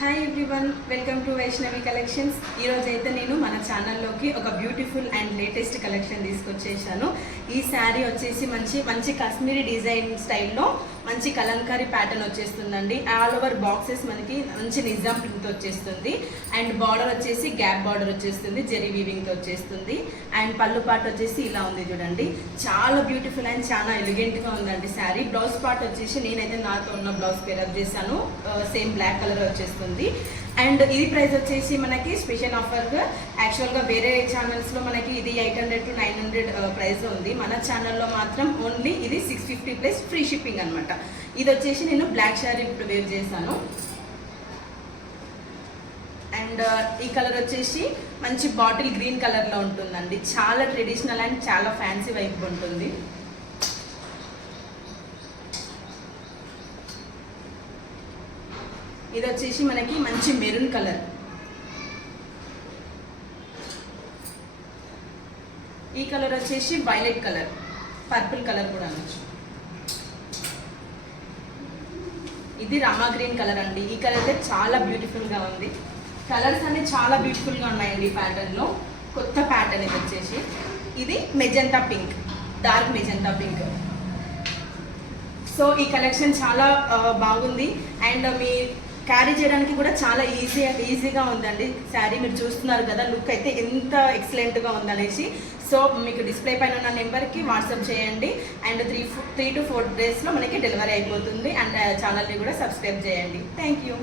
Hi everyone, welcome to Vaishnavi collections. ఈరోజు అయితే నేను మన ఛానల్లోకి ఒక బ్యూటిఫుల్ అండ్ లేటెస్ట్ కలెక్షన్ తీసుకొచ్చేసాను. ఈ శారీ వచ్చేసి మంచి కాశ్మీరీ డిజైన్ స్టైల్లో మంచి కలంకారీ ప్యాటర్న్ వచ్చేస్తుందండి. ఆల్ ఓవర్ బాక్సెస్ మనకి మంచి నిజాం ప్రింట్తో వచ్చేస్తుంది. అండ్ బార్డర్ వచ్చేసి గ్యాప్ బార్డర్ వచ్చేస్తుంది, జెరీ వీవింగ్తో వచ్చేస్తుంది. అండ్ పళ్ళు పార్ట్ వచ్చేసి ఇలా ఉంది చూడండి. చాలా బ్యూటిఫుల్ అండ్ చాలా ఎలిగెంట్గా ఉందండి శారీ. బ్లౌజ్ పార్ట్ వచ్చేసి నేనైతే నాతో ఉన్న బ్లౌజ్ పేరప్ చేశాను, సేమ్ బ్లాక్ కలర్ వచ్చేస్తుంది. అండ్ ఇది ప్రైస్ వచ్చేసి మనకి స్పెషల్ ఆఫర్గా యాక్చువల్గా వేరే ఛానల్స్లో మనకి ఇది 800 to 900 ప్రైస్ ఉంది. మన ఛానల్లో మాత్రం ఓన్లీ ఇది 650 ప్లస్ ఫ్రీ షిప్పింగ్ అనమాట. ఇది వచ్చేసి నేను బ్లాక్ శారీ ఇప్పుడు వేర్ చేశాను. అండ్ ఈ కలర్ వచ్చేసి మంచి బాటిల్ గ్రీన్ కలర్లో ఉంటుందండి. చాలా ట్రెడిషనల్ అండ్ చాలా ఫ్యాన్సీ వైపు ఉంటుంది. ఇది వచ్చేసి మనకి మంచి మెరూన్ కలర్. ఈ కలర్ వచ్చేసి వైలెట్ కలర్, పర్పుల్ కలర్ కూడా అనొచ్చు. ఇది రామా గ్రీన్ కలర్ అండి. ఈ కలర్ అయితే చాలా బ్యూటిఫుల్గా ఉంది. కలర్స్ అన్ని చాలా బ్యూటిఫుల్గా ఉన్నాయండి ఈ ప్యాటర్న్లో. కొత్త ప్యాటర్న్ ఇది వచ్చేసి. ఇది magenta pink, dark magenta pink. So ఈ కలెక్షన్ చాలా బాగుంది. అండ్ మీ క్యారీ చేయడానికి కూడా చాలా ఈజీగా ఉందండి శారీ. మీరు చూస్తున్నారు కదా, లుక్ అయితే ఎంత ఎక్సలెంట్గా ఉందనేసి. సో మీకు డిస్ప్లే పైన ఉన్న నెంబర్కి వాట్సాప్ చేయండి. అండ్ 3 to 4 డేస్లో మనకి డెలివరీ అయిపోతుంది. అండ్ ఛానల్ని కూడా సబ్స్క్రైబ్ చేయండి. Thank you.